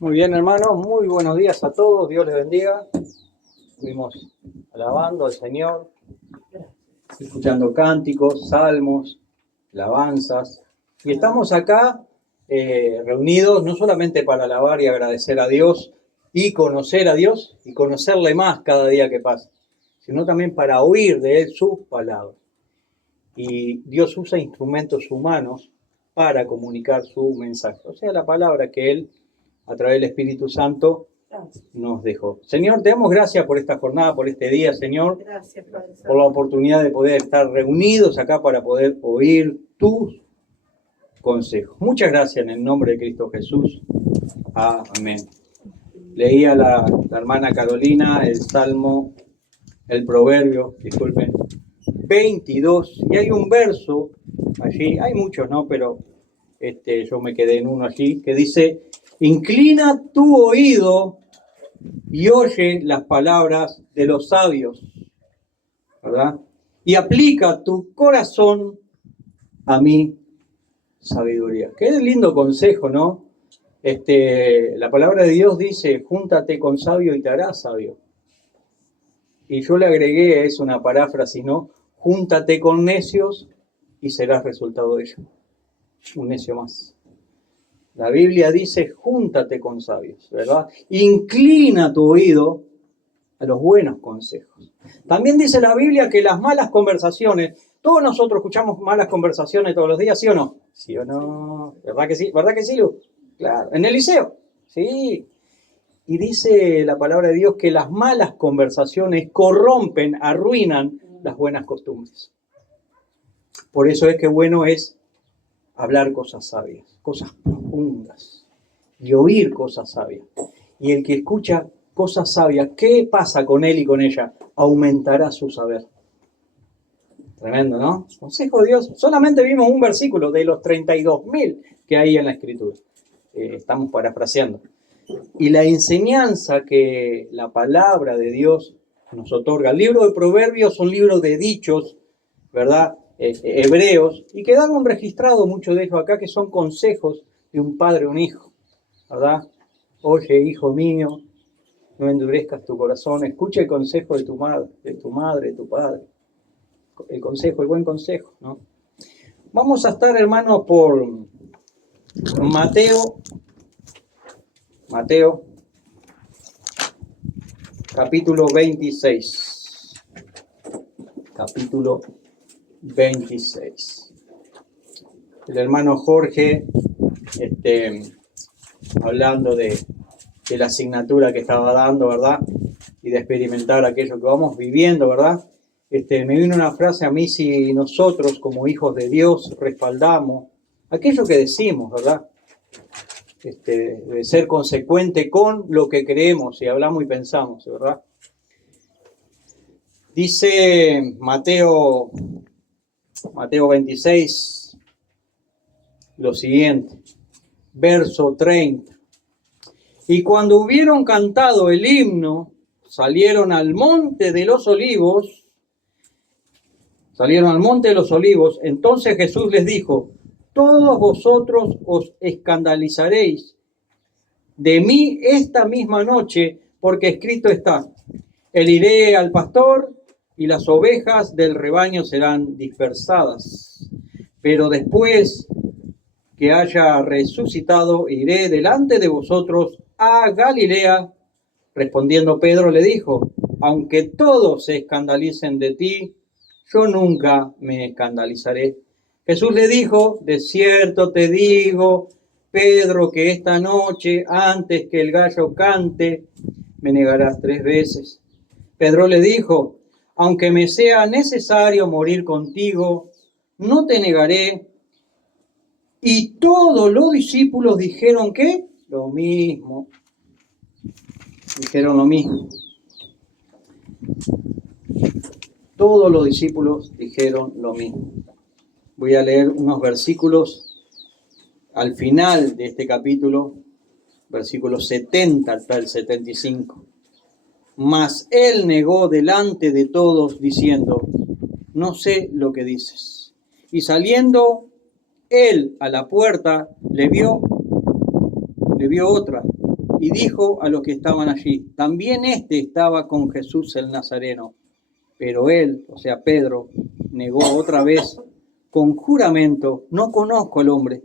Muy bien, hermanos, muy buenos días a todos, Dios les bendiga. Estuvimos alabando al Señor, escuchando cánticos, salmos, alabanzas. Y estamos acá reunidos no solamente para alabar y agradecer a Dios y conocer a Dios y conocerle más cada día que pasa, sino también para oír de Él sus palabras. Y Dios usa instrumentos humanos para comunicar su mensaje, o sea, la palabra que Él, a través del Espíritu Santo, nos dejó. Señor, te damos gracias por esta jornada, por este día, Señor. Gracias, Padre. Por la oportunidad de poder estar reunidos acá para poder oír tus consejos. Muchas gracias en el nombre de Cristo Jesús. Amén. Leía la hermana Carolina el Salmo, el Proverbio, disculpen, 22, y hay un verso allí, hay muchos, ¿no? Pero yo me quedé en uno allí, que dice: inclina tu oído y oye las palabras de los sabios, ¿verdad? Y aplica tu corazón a mi sabiduría. Qué lindo consejo, ¿no? La palabra de Dios dice: júntate con sabio y te harás sabio. Y yo le agregué, es una paráfrasis, ¿no? Júntate con necios y serás resultado de ello. Un necio más. La Biblia dice: júntate con sabios, ¿verdad? Inclina tu oído a los buenos consejos. También dice la Biblia que las malas conversaciones, todos nosotros escuchamos malas conversaciones todos los días, ¿sí o no? ¿Sí o no? ¿Verdad que sí? ¿Verdad que sí, Lu? Claro. ¿En el liceo? Sí. Y dice la palabra de Dios que las malas conversaciones corrompen, arruinan las buenas costumbres. Por eso es que bueno es hablar cosas sabias, cosas profundas, y oír cosas sabias. Y el que escucha cosas sabias, ¿qué pasa con él y con ella? Aumentará su saber. Tremendo, ¿no? Consejo de Dios. Solamente vimos un versículo de los 32.000 que hay en la Escritura. Estamos parafraseando. Y la enseñanza que la palabra de Dios nos otorga. El libro de Proverbios son libros de dichos, ¿verdad? Hebreos, y quedaron registrados muchos de ellos acá, que son consejos de un padre a un hijo, ¿verdad? Oye, hijo mío, no endurezcas tu corazón, escucha el consejo de tu madre, de tu padre. El consejo, el buen consejo, ¿no? Vamos a estar, hermanos, por Mateo, capítulo 26. Capítulo 26. El hermano Jorge, hablando de la asignatura que estaba dando, ¿verdad? Y de experimentar aquello que vamos viviendo, ¿verdad? Me vino una frase a mí: si nosotros como hijos de Dios respaldamos aquello que decimos, ¿verdad? De ser consecuente con lo que creemos y hablamos y pensamos, ¿verdad? Dice Mateo 26 lo siguiente, verso 30. Y cuando hubieron cantado el himno, salieron al monte de los olivos. Entonces Jesús les dijo: todos vosotros os escandalizaréis de mí esta misma noche, porque escrito está: heriré al pastor y las ovejas del rebaño serán dispersadas. Pero después que haya resucitado, iré delante de vosotros a Galilea. Respondiendo Pedro le dijo: aunque todos se escandalicen de ti, yo nunca me escandalizaré. Jesús le dijo: de cierto te digo, Pedro, que esta noche, antes que el gallo cante, me negarás 3 veces. Pedro le dijo: aunque me sea necesario morir contigo, no te negaré. Y todos los discípulos dijeron ¿qué? Lo mismo. Dijeron lo mismo. Todos los discípulos dijeron lo mismo. Voy a leer unos versículos al final de este capítulo, versículos 70 hasta el 75. Mas él negó delante de todos, diciendo: no sé lo que dices. Y saliendo él a la puerta, le vio otra y dijo a los que estaban allí, también este estaba con Jesús el Nazareno. Pero él, o sea Pedro, negó otra vez con juramento, no conozco al hombre.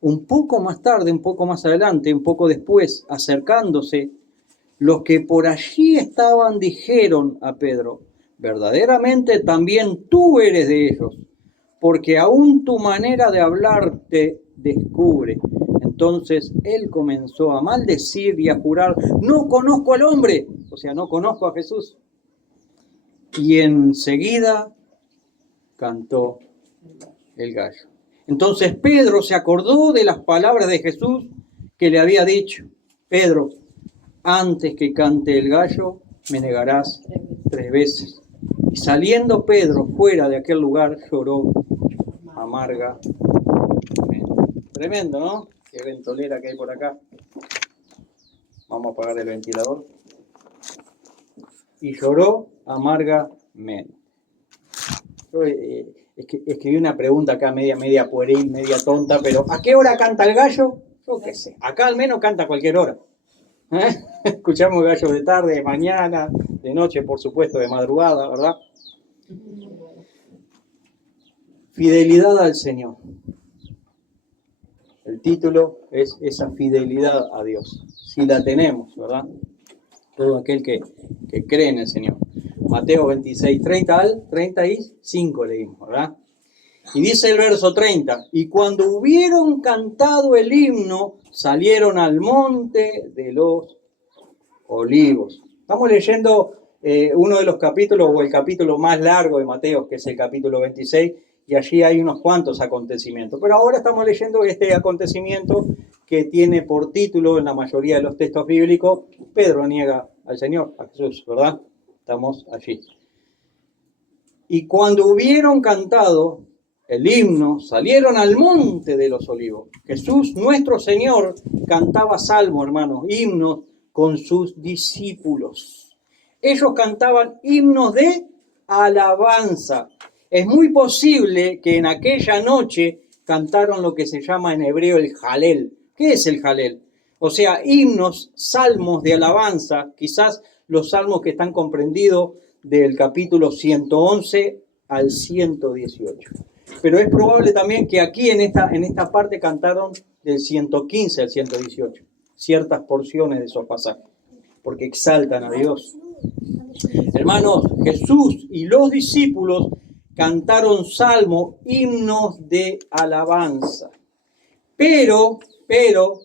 Un poco más tarde, un poco más adelante, un poco después, acercándose, los que por allí estaban dijeron a Pedro, verdaderamente también tú eres de ellos, porque aún tu manera de hablar te descubre. Entonces él comenzó a maldecir y a jurar, no conozco al hombre, o sea, no conozco a Jesús. Y enseguida cantó el gallo. Entonces Pedro se acordó de las palabras de Jesús que le había dicho, Pedro, antes que cante el gallo, me negarás 3 veces. Y saliendo Pedro fuera de aquel lugar, lloró amargamente. Tremendo, ¿no? Qué ventolera que hay por acá. Vamos a apagar el ventilador. Y lloró amargamente. Yo, escribí una pregunta acá media pueril, media tonta, pero ¿a qué hora canta el gallo? Yo qué sé. Acá al menos canta a cualquier hora. Escuchamos gallos de tarde, de mañana, de noche, por supuesto, de madrugada, ¿verdad? Fidelidad al Señor. El título es esa fidelidad a Dios. Si la tenemos, ¿verdad? Todo aquel que cree en el Señor. Mateo 26, 30 al 35 leímos, ¿verdad? Y dice el verso 30, y cuando hubieron cantado el himno, salieron al monte de los Olivos. Estamos leyendo uno de los capítulos, o el capítulo más largo de Mateo, que es el capítulo 26, y allí hay unos cuantos acontecimientos. Pero ahora estamos leyendo este acontecimiento que tiene por título, en la mayoría de los textos bíblicos, Pedro niega al Señor, a Jesús, ¿verdad? Estamos allí. Y cuando hubieron cantado el himno, salieron al monte de los Olivos. Jesús, nuestro Señor, cantaba salmos, hermanos, himnos con sus discípulos. Ellos cantaban himnos de alabanza. Es muy posible que en aquella noche cantaron lo que se llama en hebreo el Jalel. ¿Qué es el Jalel? O sea, himnos, salmos de alabanza, quizás los salmos que están comprendidos del capítulo 111 al 118. Pero es probable también que aquí en esta parte cantaron del 115 al 118, ciertas porciones de esos pasajes, porque exaltan a Dios. Hermanos, Jesús y los discípulos cantaron salmos, himnos de alabanza. Pero,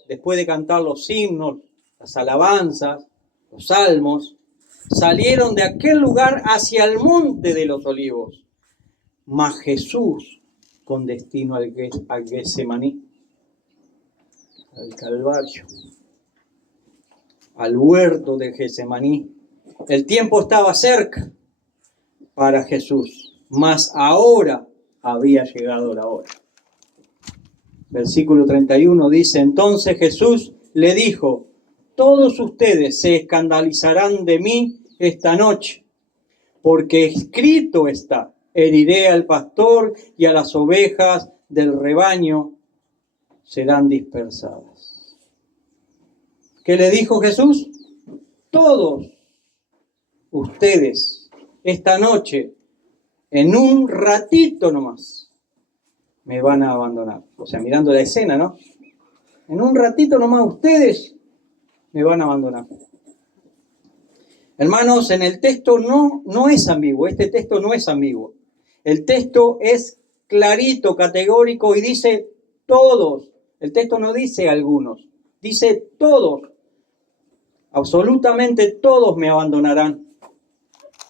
después de cantar los himnos, las alabanzas, los salmos, salieron de aquel lugar hacia el monte de los Olivos. Mas Jesús con destino al Getsemaní, al Calvario, al huerto de Getsemaní. El tiempo estaba cerca para Jesús, mas ahora había llegado la hora. Versículo 31 dice, entonces Jesús le dijo, todos ustedes se escandalizarán de mí esta noche, porque escrito está, heriré al pastor y a las ovejas del rebaño serán dispersadas. ¿Qué le dijo Jesús? Todos ustedes esta noche, en un ratito nomás, me van a abandonar. O sea, mirando la escena, ¿no? En un ratito nomás ustedes me van a abandonar. Hermanos, en el texto no es ambiguo. Este texto no es ambiguo. El texto es clarito, categórico y dice todos. El texto no dice algunos, dice todos. Absolutamente todos me abandonarán.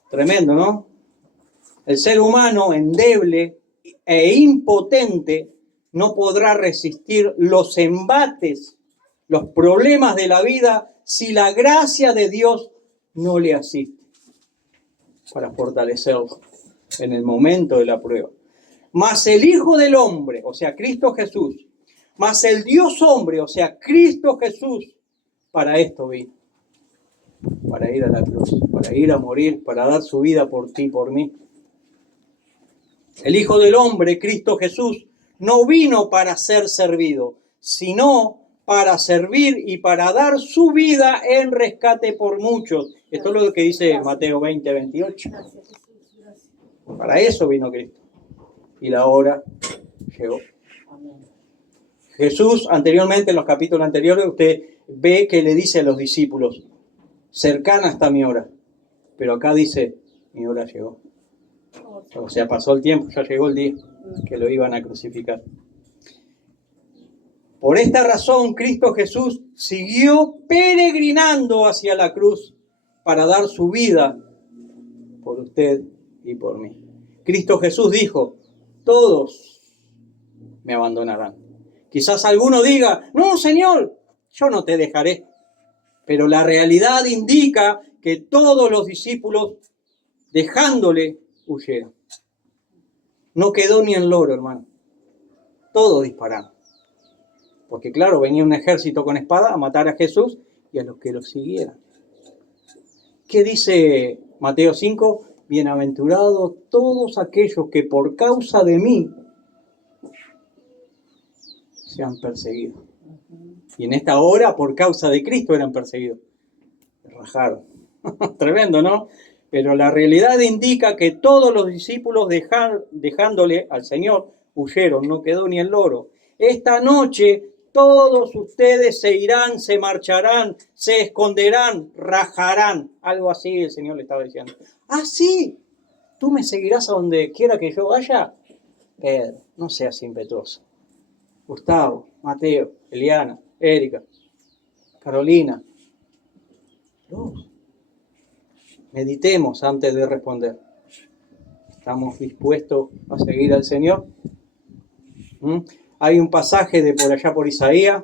Tremendo, ¿no? El ser humano endeble e impotente no podrá resistir los embates, los problemas de la vida si la gracia de Dios no le asiste para fortalecerlo en el momento de la prueba. Mas el Hijo del Hombre, o sea, Cristo Jesús, mas el Dios hombre, o sea, Cristo Jesús, para esto vino, para ir a la cruz, para ir a morir, para dar su vida por ti, por mí. El Hijo del Hombre, Cristo Jesús, no vino para ser servido, sino para servir y para dar su vida en rescate por muchos. Esto es lo que dice Mateo 20, 28. Para eso vino Cristo. Y la hora llegó. Jesús, anteriormente, en los capítulos anteriores, usted ve que le dice a los discípulos, cercana está mi hora. Pero acá dice, mi hora llegó. O sea, pasó el tiempo, ya llegó el día que lo iban a crucificar. Por esta razón, Cristo Jesús siguió peregrinando hacia la cruz para dar su vida por usted y por mí. Cristo Jesús dijo, todos me abandonarán. Quizás alguno diga, no, Señor, yo no te dejaré. Pero la realidad indica que todos los discípulos, dejándole, huyeron. No quedó ni el loro, hermano. Todos dispararon. Porque claro, venía un ejército con espada a matar a Jesús y a los que lo siguieran. ¿Qué dice Mateo 5? Bienaventurados todos aquellos que por causa de mí sean perseguidos. Y en esta hora, por causa de Cristo, eran perseguidos. Rajaron. Tremendo, ¿no? Pero la realidad indica que todos los discípulos dejándole al Señor, huyeron, no quedó ni el loro. Esta noche todos ustedes se irán, se marcharán, se esconderán, rajarán. Algo así el Señor le estaba diciendo. Ah, sí, tú me seguirás a donde quiera que yo vaya. Pedro, no seas impetuoso. Gustavo, Mateo, Eliana, Erika, Carolina. Luz. Meditemos antes de responder. ¿Estamos dispuestos a seguir al Señor? Hay un pasaje de por allá por Isaías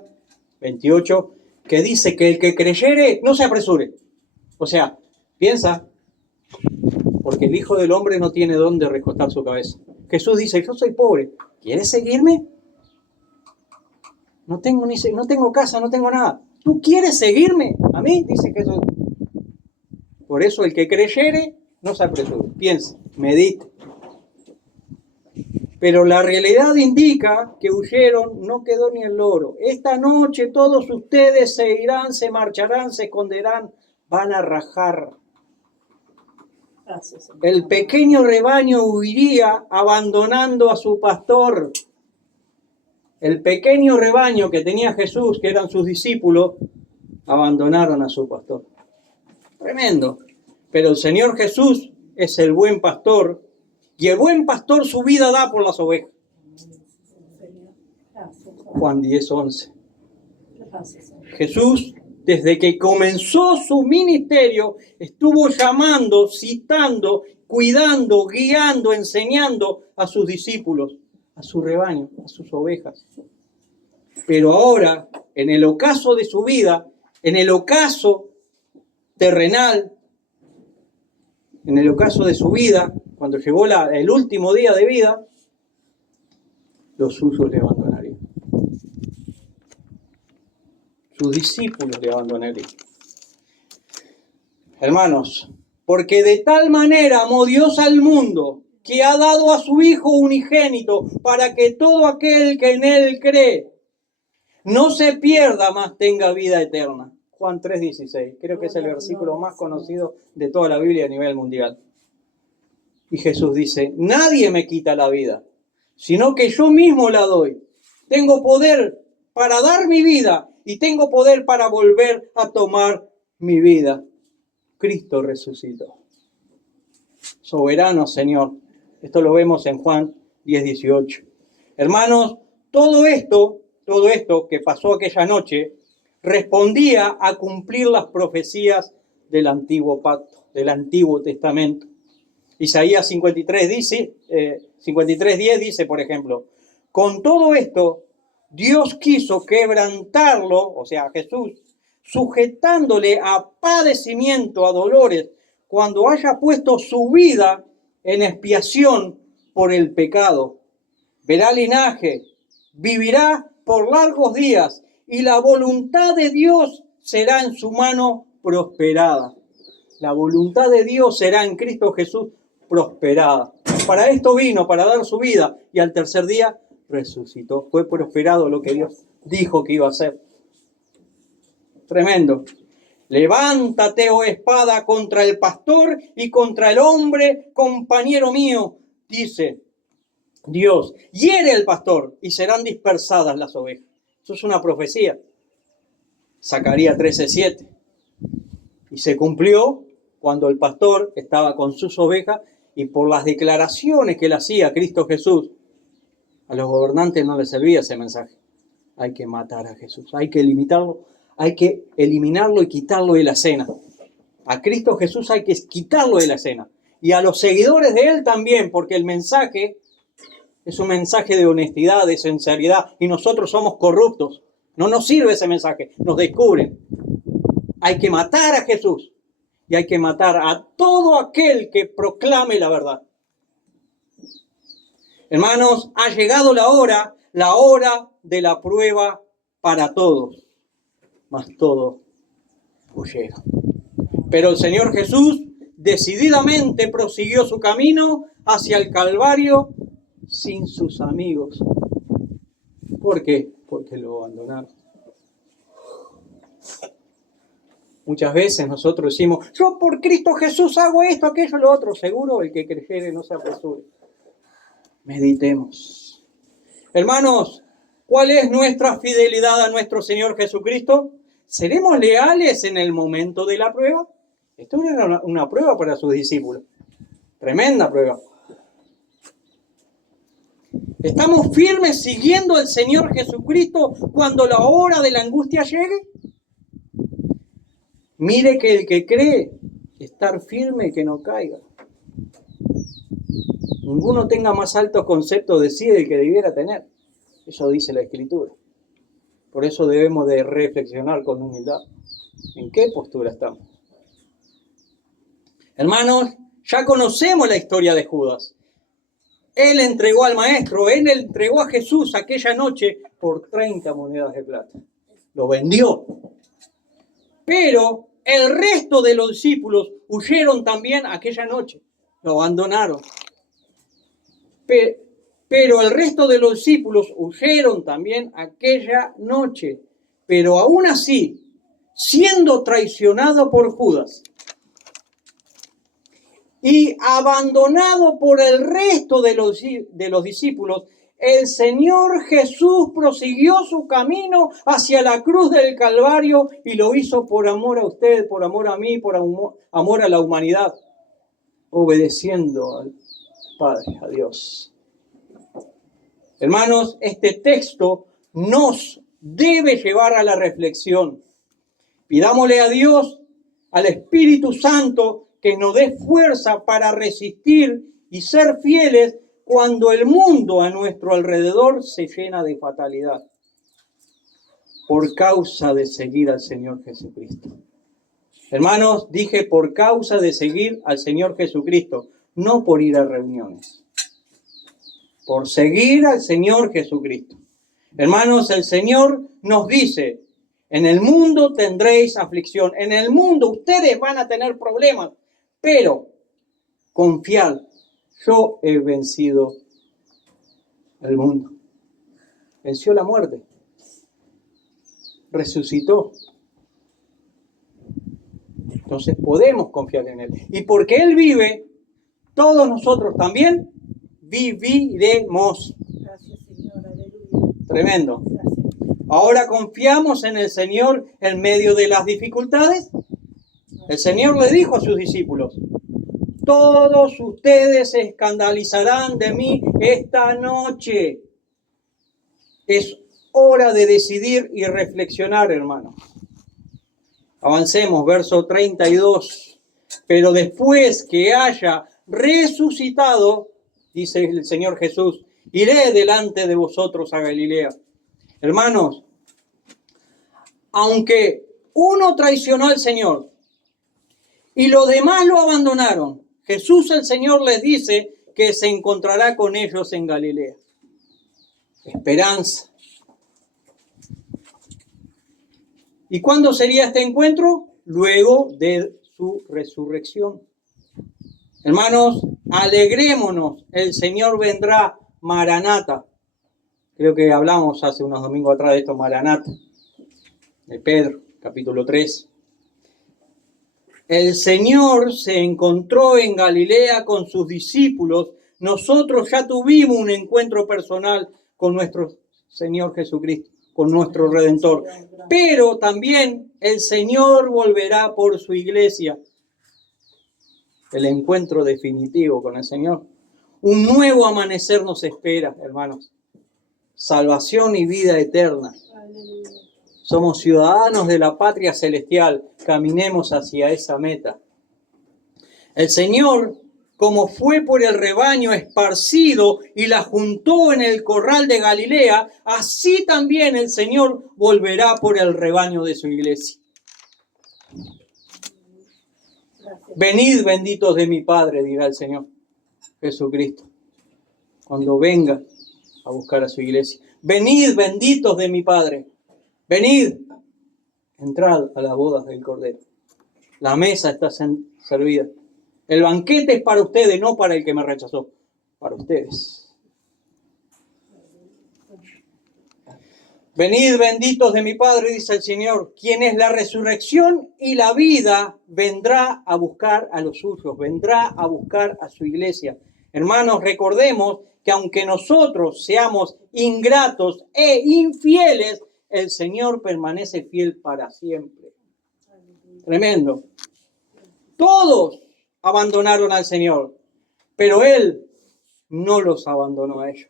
28 que dice que el que creyere no se apresure. O sea, piensa, porque el Hijo del Hombre no tiene dónde recostar su cabeza. Jesús dice, yo soy pobre, ¿quieres seguirme? No tengo casa, no tengo nada. ¿Tú quieres seguirme? A mí, dice Jesús. Por eso el que creyere no se apresure. Piensa, medite. Pero la realidad indica que huyeron, no quedó ni el loro. Esta noche todos ustedes se irán, se marcharán, se esconderán, van a rajar. El pequeño rebaño huiría abandonando a su pastor. El pequeño rebaño que tenía Jesús, que eran sus discípulos, abandonaron a su pastor. Tremendo. Pero el Señor Jesús es el buen pastor. Y el buen pastor su vida da por las ovejas. Juan 10:11. Jesús, desde que comenzó su ministerio, estuvo llamando, citando, cuidando, guiando, enseñando a sus discípulos, a su rebaño, a sus ovejas. Pero ahora, en el ocaso de su vida, en el ocaso terrenal, en el ocaso de su vida, cuando llegó el último día de vida, los suyos le abandonarían. Sus discípulos le abandonarían. Hermanos, porque de tal manera amó Dios al mundo, que ha dado a su Hijo unigénito, para que todo aquel que en Él cree no se pierda, mas tenga vida eterna. Juan 3:16, creo que es el versículo más conocido de toda la Biblia a nivel mundial. Y Jesús dice, nadie me quita la vida, sino que yo mismo la doy. Tengo poder para dar mi vida y tengo poder para volver a tomar mi vida. Cristo resucitó. Soberano Señor. Esto lo vemos en Juan 10:18. Hermanos, todo esto que pasó aquella noche, respondía a cumplir las profecías del antiguo pacto, del Antiguo Testamento. Isaías 53:10 dice, por ejemplo, con todo esto, Dios quiso quebrantarlo, o sea, Jesús, sujetándole a padecimiento, a dolores, cuando haya puesto su vida en expiación por el pecado. Verá linaje, vivirá por largos días, y la voluntad de Dios será en su mano prosperada. La voluntad de Dios será en Cristo Jesús prosperada. Para esto vino, para dar su vida, y al tercer día resucitó. Fue prosperado lo que Dios dijo que iba a hacer. Tremendo. Levántate, oh espada, contra el pastor y contra el hombre, compañero mío, dice Dios. Hiere el pastor y serán dispersadas las ovejas. Eso es una profecía. Zacarías 13:7. Y se cumplió cuando el pastor estaba con sus ovejas y por las declaraciones que le hacía Cristo Jesús, a los gobernantes no les servía ese mensaje. Hay que matar a Jesús, hay que limitarlo, hay que eliminarlo y quitarlo de la escena. A Cristo Jesús hay que quitarlo de la escena. Y a los seguidores de Él también, porque el mensaje es un mensaje de honestidad, de sinceridad, y nosotros somos corruptos. No nos sirve ese mensaje, nos descubren. Hay que matar a Jesús y hay que matar a todo aquel que proclame la verdad. Hermanos, ha llegado la hora de la prueba para todos, mas todos huyeron. Pero el Señor Jesús decididamente prosiguió su camino hacia el Calvario sin sus amigos. ¿Por qué? Porque lo abandonaron. Muchas veces nosotros decimos, yo por Cristo Jesús hago esto, aquello, lo otro. Seguro el que creyere no se apresure. Meditemos. Hermanos, ¿cuál es nuestra fidelidad a nuestro Señor Jesucristo? ¿Seremos leales en el momento de la prueba? Esto era una prueba para sus discípulos. Tremenda prueba. ¿Estamos firmes siguiendo al Señor Jesucristo cuando la hora de la angustia llegue? Mire que el que cree estar firme que no caiga. Ninguno tenga más alto concepto de sí del que debiera tener. Eso dice la Escritura. Por eso debemos de reflexionar con humildad. ¿En qué postura estamos? Hermanos, ya conocemos la historia de Judas. Él entregó al maestro, él entregó a Jesús aquella noche por 30 monedas de plata. Lo vendió. Pero el resto de los discípulos huyeron también aquella noche. Lo abandonaron. Pero el resto de los discípulos huyeron también aquella noche. Pero aún así, siendo traicionado por Judas y abandonado por el resto de los discípulos, el Señor Jesús prosiguió su camino hacia la cruz del Calvario y lo hizo por amor a usted, por amor a mí, por amor a la humanidad, obedeciendo al Padre, a Dios. Hermanos, este texto nos debe llevar a la reflexión. Pidámosle a Dios, al Espíritu Santo, que nos dé fuerza para resistir y ser fieles cuando el mundo a nuestro alrededor se llena de fatalidad por causa de seguir al Señor Jesucristo. Hermanos, dije por causa de seguir al Señor Jesucristo, no por ir a reuniones, por seguir al Señor Jesucristo. Hermanos, el Señor nos dice, en el mundo tendréis aflicción, en el mundo ustedes van a tener problemas, pero confiad, yo he vencido el mundo. Venció la muerte. Resucitó. Entonces podemos confiar en Él. Y porque Él vive, todos nosotros también viviremos. Gracias, Señor. Aleluya. Tremendo. Gracias. Ahora confiamos en el Señor en medio de las dificultades. El Señor le dijo a sus discípulos, todos ustedes se escandalizarán de mí esta noche. Es hora de decidir y reflexionar, hermanos. Avancemos, verso 32. Pero después que haya resucitado, dice el Señor Jesús, iré delante de vosotros a Galilea. Hermanos, aunque uno traicionó al Señor y los demás lo abandonaron, Jesús el Señor les dice que se encontrará con ellos en Galilea. Esperanza. ¿Y cuándo sería este encuentro? Luego de su resurrección. Hermanos, alegrémonos, el Señor vendrá, Maranata. Creo que hablamos hace unos domingos atrás de esto, Maranata, de Pedro. capítulo 3. El Señor se encontró en Galilea con sus discípulos. Nosotros ya tuvimos un encuentro personal con nuestro Señor Jesucristo, con nuestro Redentor. Pero también el Señor volverá por su iglesia. El encuentro definitivo con el Señor. Un nuevo amanecer nos espera, hermanos. Salvación y vida eterna. Somos ciudadanos de la patria celestial. Caminemos hacia esa meta. El Señor, como fue por el rebaño esparcido y la juntó en el corral de Galilea, así también el Señor volverá por el rebaño de su iglesia. Venid, benditos de mi Padre, dirá el Señor Jesucristo, cuando venga a buscar a su iglesia. Venid, benditos de mi Padre. Venid, entrad a las bodas del Cordero. La mesa está servida. El banquete es para ustedes, no para el que me rechazó, para ustedes. Venid, benditos de mi Padre, dice el Señor, quien es la resurrección y la vida, vendrá a buscar a los suyos, vendrá a buscar a su iglesia. Hermanos, recordemos que aunque nosotros seamos ingratos e infieles, el Señor permanece fiel para siempre. Tremendo. Todos abandonaron al Señor, pero Él no los abandonó a ellos.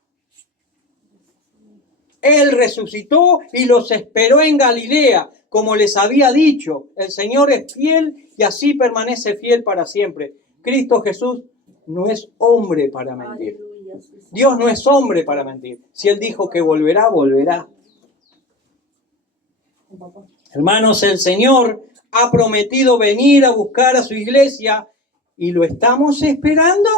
Él resucitó y los esperó en Galilea, como les había dicho. El Señor es fiel y así permanece fiel para siempre. Cristo Jesús no es hombre para mentir. Dios no es hombre para mentir. Si Él dijo que volverá, volverá. Hermanos, el Señor ha prometido venir a buscar a su iglesia y lo estamos esperando.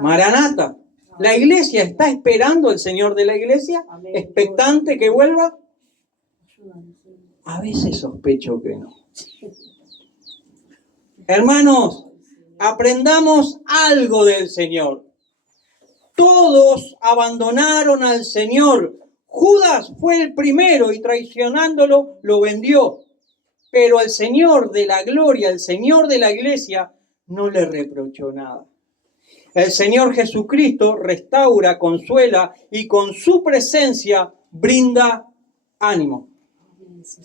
Maranata. ¿La iglesia está esperando al Señor de la iglesia? ¿Expectante que vuelva? A veces sospecho que no. Hermanos, aprendamos algo del Señor. Todos abandonaron al Señor. Judas fue el primero y traicionándolo lo vendió. Pero el Señor de la gloria, el Señor de la iglesia, no le reprochó nada. El Señor Jesucristo restaura, consuela y con su presencia brinda ánimo.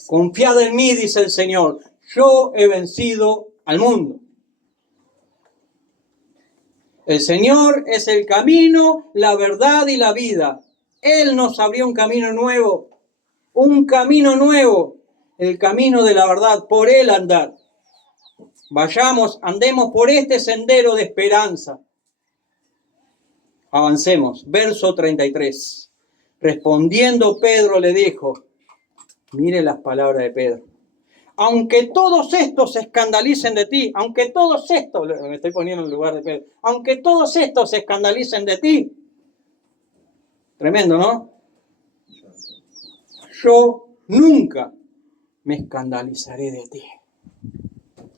Confiad en mí, dice el Señor, yo he vencido al mundo. El Señor es el camino, la verdad y la vida. Él nos abrió un camino nuevo, el camino de la verdad, por Él andar. Vayamos, andemos por este sendero de esperanza. Avancemos, verso 33. Respondiendo Pedro le dijo, mire las palabras de Pedro, aunque todos estos se escandalicen de ti, aunque todos estos, me estoy poniendo en el lugar de Pedro, aunque todos estos se escandalicen de ti, tremendo, ¿no? Yo nunca me escandalizaré de ti.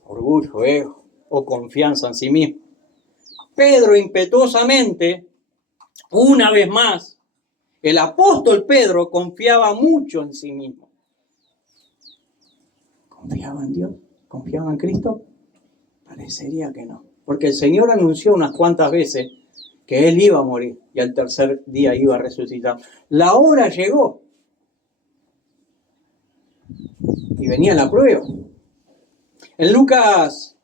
Orgullo, ego o confianza en sí mismo. Pedro impetuosamente, una vez más, el apóstol Pedro confiaba mucho en sí mismo. ¿Confiaba en Dios? ¿Confiaba en Cristo? Parecería que no. Porque el Señor anunció unas cuantas veces que Él iba a morir y al tercer día iba a resucitar. La hora llegó. Y venía la prueba. En Lucas,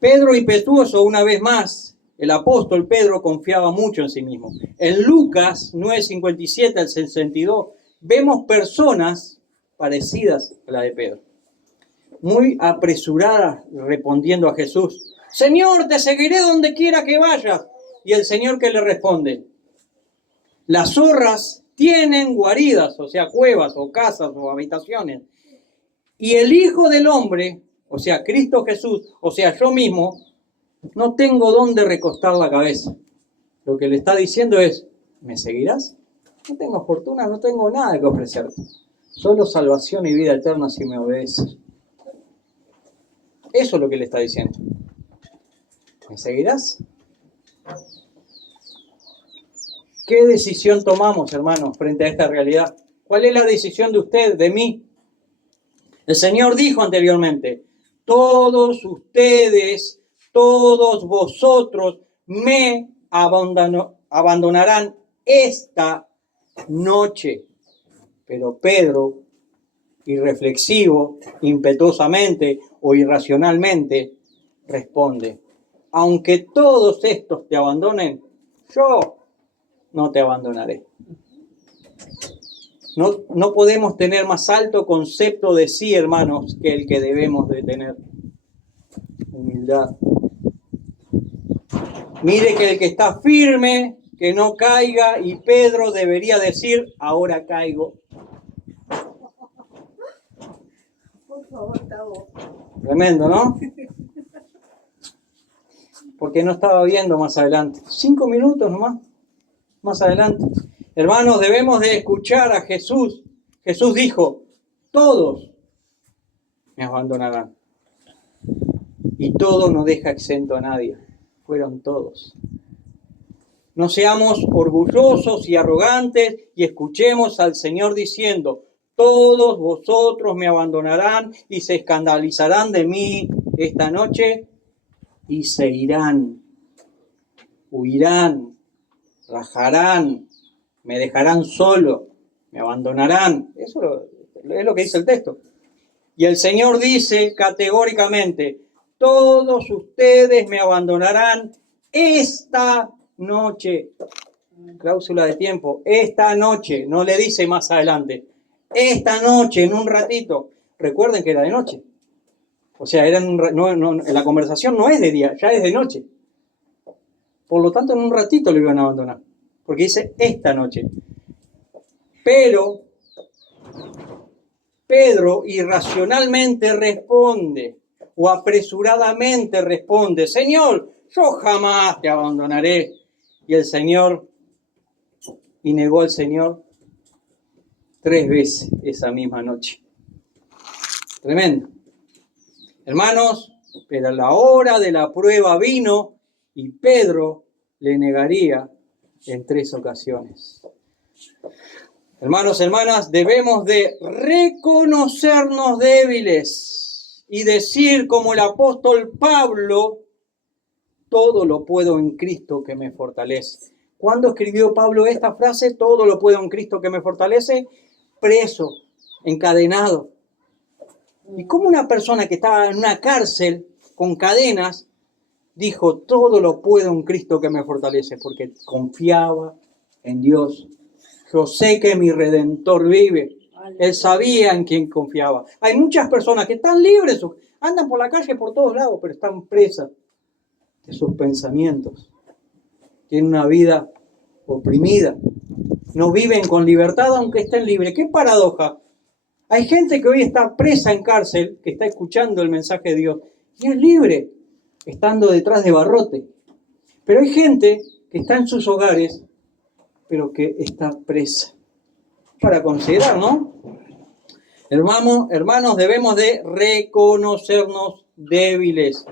Pedro impetuoso una vez más, el apóstol Pedro confiaba mucho en sí mismo. En Lucas 9:57 al 62 vemos personas parecidas a la de Pedro. Muy apresuradas respondiendo a Jesús. Señor, te seguiré donde quiera que vayas. Y el Señor que le responde. Las zorras tienen guaridas, o sea, cuevas o casas o habitaciones. Y el Hijo del Hombre, o sea, Cristo Jesús, o sea, yo mismo, no tengo dónde recostar la cabeza. Lo que le está diciendo es, ¿me seguirás? No tengo fortuna, no tengo nada que ofrecerte. Solo salvación y vida eterna si me obedeces. Eso es lo que le está diciendo. ¿Me seguirás? ¿Qué decisión tomamos, hermanos, frente a esta realidad? ¿Cuál es la decisión de usted, de mí? El Señor dijo anteriormente, todos ustedes, todos vosotros me abandonarán esta noche. Pero Pedro, irreflexivo, impetuosamente o irracionalmente, responde, aunque todos estos te abandonen, yo no te abandonaré. No podemos tener más alto concepto de sí, hermanos, que el que debemos de tener. Humildad. Mire que el que está firme, que no caiga, y Pedro debería decir, ahora caigo. Por favor, Tavo. Tremendo, ¿no? Porque no estaba viendo más adelante. 5 minutos nomás, más adelante. Hermanos, debemos de escuchar a Jesús. Jesús dijo, todos me abandonarán. Y todo no deja exento a nadie. Fueron todos. No seamos orgullosos y arrogantes y escuchemos al Señor diciendo, todos vosotros me abandonarán y se escandalizarán de mí esta noche y se irán, huirán, rajarán, me dejarán solo, me abandonarán. Eso es lo que dice el texto. Y el Señor dice categóricamente, todos ustedes me abandonarán esta noche. Cláusula de tiempo, esta noche, no le dice más adelante. Esta noche, en un ratito. Recuerden que era de noche. O sea, la conversación no es de día, ya es de noche. Por lo tanto, en un ratito lo iban a abandonar. Porque dice esta noche. Pero Pedro irracionalmente responde, o apresuradamente responde, Señor, yo jamás te abandonaré. Y el Señor, y negó al Señor 3 veces esa misma noche. Tremendo. Hermanos, pero la hora de la prueba vino y Pedro le negaría en 3 ocasiones. Hermanos, hermanas, debemos de reconocernos débiles y decir como el apóstol Pablo, todo lo puedo en Cristo que me fortalece. ¿Cuándo escribió Pablo esta frase? Todo lo puedo en Cristo que me fortalece. Preso, encadenado. Y como una persona que estaba en una cárcel con cadenas, dijo, todo lo puedo en Cristo que me fortalece, porque confiaba en Dios. Yo sé que mi Redentor vive. Él sabía en quién confiaba. Hay muchas personas que están libres, andan por la calle por todos lados, pero están presas de sus pensamientos. Tienen una vida oprimida. No viven con libertad aunque estén libres. ¡Qué paradoja! Hay gente que hoy está presa en cárcel, que está escuchando el mensaje de Dios, y es libre, estando detrás de barrote. Pero hay gente que está en sus hogares, pero que está presa. Para considerar, ¿no? Hermanos, debemos de reconocernos débiles,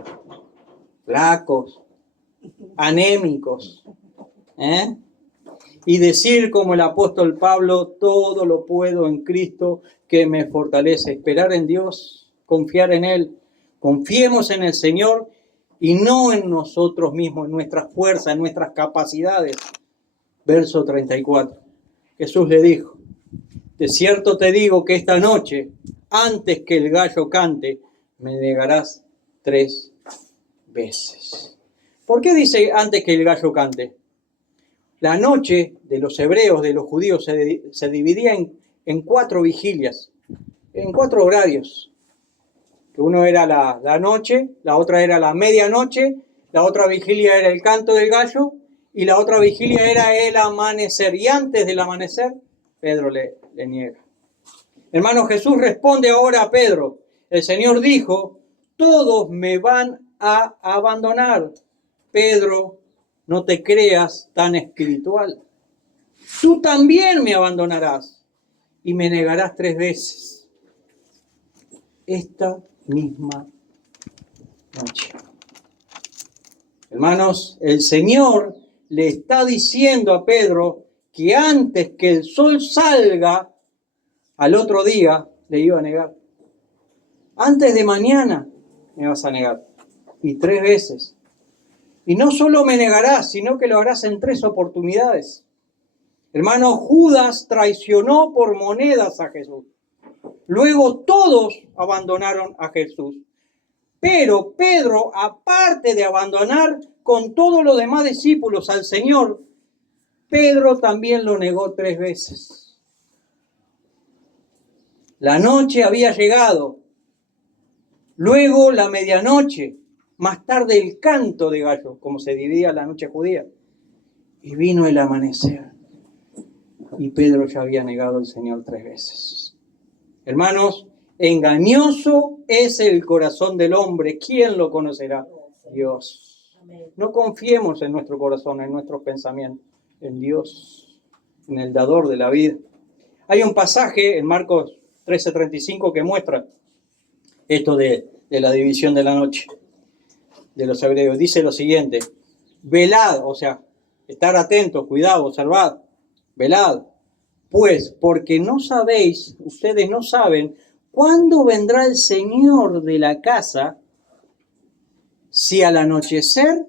flacos, anémicos, y decir como el apóstol Pablo, todo lo puedo en Cristo que me fortalece. Esperar en Dios, confiar en Él. Confiemos en el Señor y no en nosotros mismos, en nuestras fuerzas, en nuestras capacidades. Verso 34. Jesús le dijo, de cierto te digo que esta noche, antes que el gallo cante, me negarás 3 veces. ¿Por qué dice antes que el gallo cante? La noche de los hebreos, de los judíos, se dividía en 4 vigilias, en 4 horarios. Uno era la noche, la otra era la medianoche, la otra vigilia era el canto del gallo y la otra vigilia era el amanecer. Y antes del amanecer, Pedro le niega. Hermano, Jesús responde ahora a Pedro. El Señor dijo, todos me van a abandonar. Pedro, no te creas tan espiritual. Tú también me abandonarás y me negarás 3 veces. Esta misma noche. Hermanos, el Señor le está diciendo a Pedro que antes que el sol salga, al otro día le iba a negar. Antes de mañana me vas a negar. Y 3 veces. Y no solo me negarás, sino que lo harás en 3 oportunidades. Hermano, Judas traicionó por monedas a Jesús. Luego todos abandonaron a Jesús. Pero Pedro, aparte de abandonar con todos los demás discípulos al Señor, Pedro también lo negó 3 veces. La noche había llegado. Luego la medianoche. Más tarde el canto de gallo, como se dividía la noche judía. Y vino el amanecer. Y Pedro ya había negado al Señor 3 veces. Hermanos, engañoso es el corazón del hombre. ¿Quién lo conocerá? Dios. No confiemos en nuestro corazón, en nuestros pensamientos, en Dios, en el dador de la vida. Hay un pasaje en Marcos 13:35 que muestra esto de la división de la noche de los hebreos. Dice lo siguiente: velad, o sea, estar atentos, cuidado, observad, velad, pues, porque no sabéis, ustedes no saben, cuándo vendrá el Señor de la casa, si al anochecer,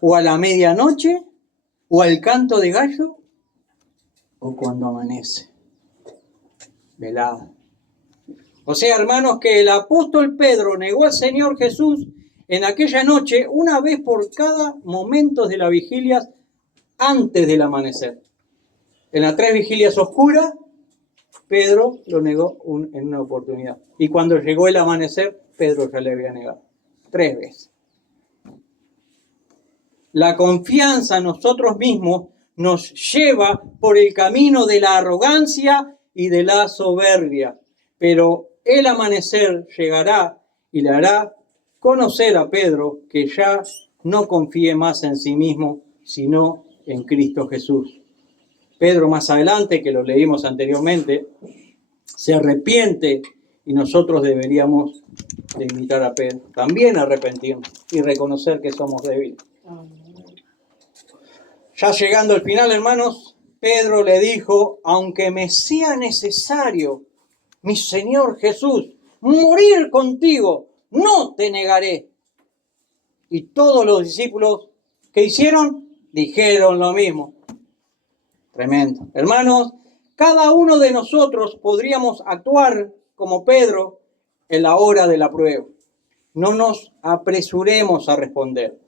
o a la medianoche, o al canto de gallo, o cuando amanece. Velad. O sea, hermanos, que el apóstol Pedro negó al Señor Jesús en aquella noche, una vez por cada momento de las vigilias antes del amanecer. En las 3 vigilias oscuras, Pedro lo negó en una oportunidad. Y cuando llegó el amanecer, Pedro ya le había negado 3 veces. La confianza en nosotros mismos nos lleva por el camino de la arrogancia y de la soberbia. Pero el amanecer llegará y le hará conocer a Pedro que ya no confíe más en sí mismo, sino en Cristo Jesús. Pedro más adelante, que lo leímos anteriormente, se arrepiente y nosotros deberíamos de imitar a Pedro. También arrepentirnos y reconocer que somos débiles. Ya llegando al final, hermanos, Pedro le dijo: aunque me sea necesario, mi Señor Jesús, morir contigo, no te negaré. Y todos los discípulos que hicieron, dijeron lo mismo. Tremendo. Hermanos, cada uno de nosotros podríamos actuar como Pedro en la hora de la prueba. No nos apresuremos a responder,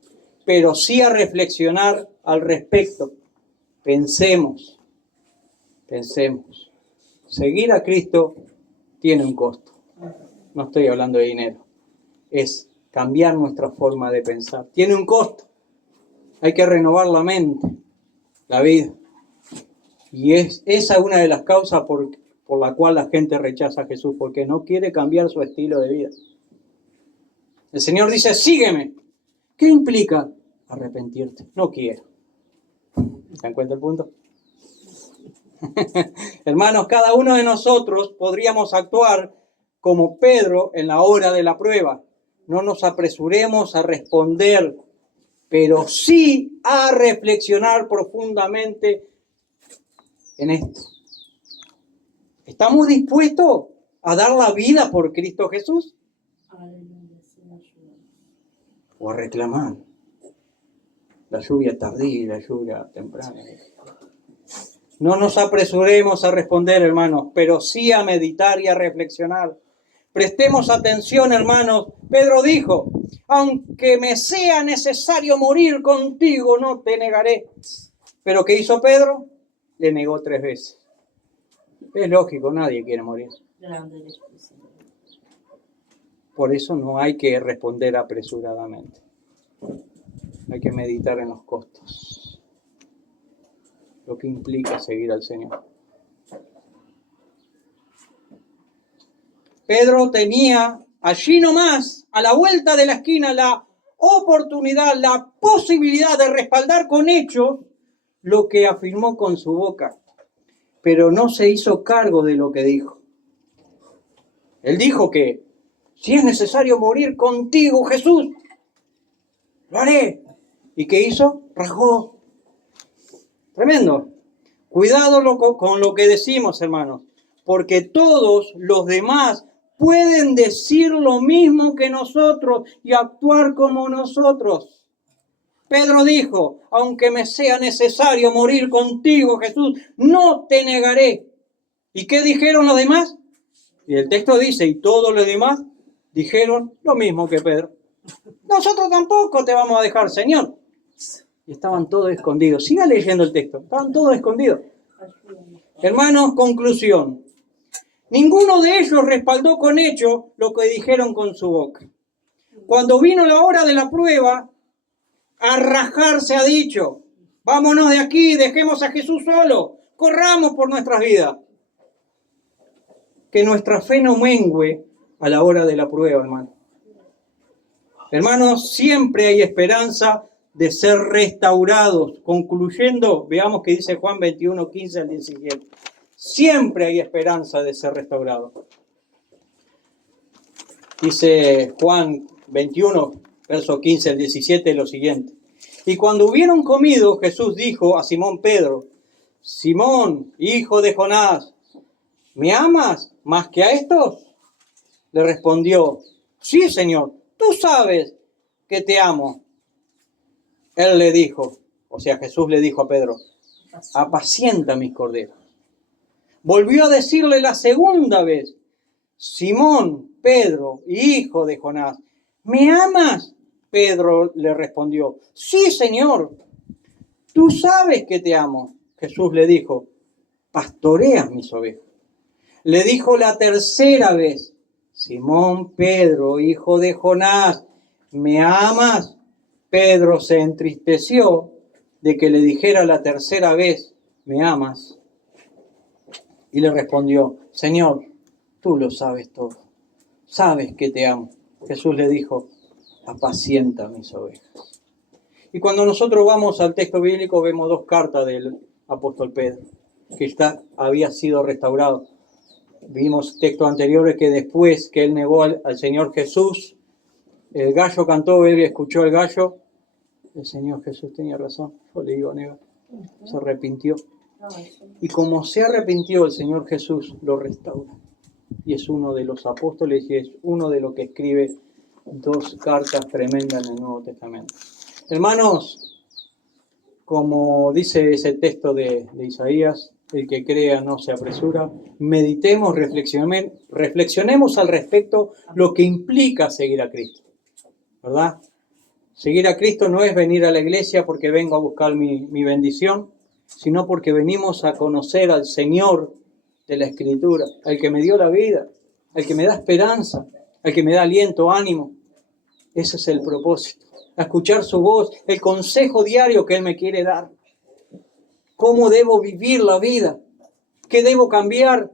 pero sí a reflexionar al respecto. Pensemos. Seguir a Cristo tiene un costo. No estoy hablando de dinero. Es cambiar nuestra forma de pensar. Tiene un costo. Hay que renovar la mente, la vida. Y esa es una de las causas por la cual la gente rechaza a Jesús, porque no quiere cambiar su estilo de vida. El Señor dice: sígueme. ¿Qué implica? Arrepentirte. No quiero. ¿Se dan cuenta el punto? Hermanos, cada uno de nosotros podríamos actuar como Pedro en la hora de la prueba. No nos apresuremos a responder, pero sí a reflexionar profundamente en esto. ¿Estamos dispuestos a dar la vida por Cristo Jesús? ¿O a reclamar la lluvia tardía y la lluvia temprana? No nos apresuremos a responder, hermanos, pero sí a meditar y a reflexionar. Prestemos atención, hermanos. Pedro dijo: aunque me sea necesario morir contigo, no te negaré. ¿Pero qué hizo Pedro? Le negó 3 veces. Es lógico, nadie quiere morir. Por eso no hay que responder apresuradamente. Hay que meditar en los costos, lo que implica seguir al Señor. Pedro tenía allí nomás, a la vuelta de la esquina, la oportunidad, la posibilidad de respaldar con hechos lo que afirmó con su boca, pero no se hizo cargo de lo que dijo. Él dijo que si es necesario morir contigo, Jesús, lo haré. ¿Y qué hizo? Rajó. Tremendo. Cuidado con lo que decimos, hermanos, porque todos los demás pueden decir lo mismo que nosotros y actuar como nosotros. Pedro dijo, aunque me sea necesario morir contigo, Jesús, no te negaré. ¿Y qué dijeron los demás? Y el texto dice, y todos los demás dijeron lo mismo que Pedro. Nosotros tampoco te vamos a dejar, Señor. Y estaban todos escondidos. Siga leyendo el texto. Estaban todos escondidos. Hermanos, conclusión. Ninguno de ellos respaldó con hecho lo que dijeron con su boca. Cuando vino la hora de la prueba, a rajar se ha dicho, vámonos de aquí, dejemos a Jesús solo, corramos por nuestras vidas. Que nuestra fe no mengue a la hora de la prueba, hermano. Hermanos, siempre hay esperanza de ser restaurados. Concluyendo, veamos que dice Juan 21, 15 al 17. Siempre hay esperanza de ser restaurados. Dice Juan 21, verso 15 al 17, lo siguiente. Y cuando hubieron comido, Jesús dijo a Simón Pedro, Simón, hijo de Jonás, ¿me amas más que a estos? Le respondió, sí, Señor, tú sabes que te amo. Él le dijo, o sea, Jesús le dijo a Pedro, apacienta mis corderos. Volvió a decirle la segunda vez, Simón, Pedro, hijo de Jonás, ¿me amas? Pedro le respondió, sí, Señor, tú sabes que te amo. Jesús le dijo, pastoreas mis ovejas. Le dijo la tercera vez, Simón, Pedro, hijo de Jonás, ¿me amas? Pedro se entristeció de que le dijera la tercera vez, ¿me amas? Y le respondió, Señor, tú lo sabes todo, sabes que te amo. Jesús le dijo, apacienta mis ovejas. Y cuando nosotros vamos al texto bíblico vemos dos cartas del apóstol Pedro, que había sido restaurado. Vimos textos anteriores que después que él negó al Señor Jesús, el gallo cantó, él escuchó el gallo, el Señor Jesús tenía razón, yo le iba a negar, se arrepintió. Y como se arrepintió, el Señor Jesús lo restaura. Y es uno de los apóstoles y es uno de los que escribe dos cartas tremendas en el Nuevo Testamento. Hermanos, como dice ese texto de Isaías, el que crea no se apresura, meditemos, reflexionemos al respecto lo que implica seguir a Cristo, ¿verdad? Seguir a Cristo no es venir a la iglesia porque vengo a buscar mi bendición, sino porque venimos a conocer al Señor de la Escritura, al que me dio la vida, al que me da esperanza, al que me da aliento, ánimo. Ese es el propósito, a escuchar su voz, el consejo diario que Él me quiere dar. ¿Cómo debo vivir la vida? ¿Qué debo cambiar?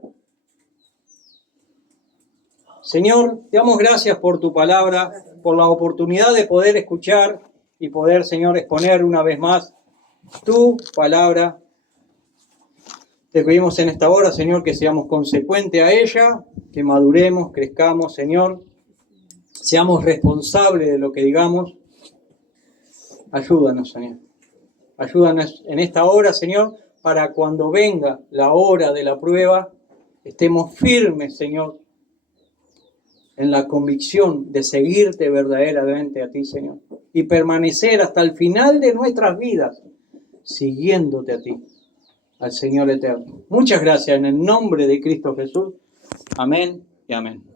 Señor, te damos gracias por tu palabra, por la oportunidad de poder escuchar y poder, Señor, exponer una vez más tu palabra. Te pedimos en esta hora, Señor, que seamos consecuentes a ella, que maduremos, crezcamos, Señor, seamos responsables de lo que digamos. Ayúdanos, Señor. Ayúdanos en esta hora, Señor, para cuando venga la hora de la prueba, estemos firmes, Señor, en la convicción de seguirte verdaderamente a ti, Señor, y permanecer hasta el final de nuestras vidas, siguiéndote a ti, al Señor eterno. Muchas gracias en el nombre de Cristo Jesús. Amén y amén.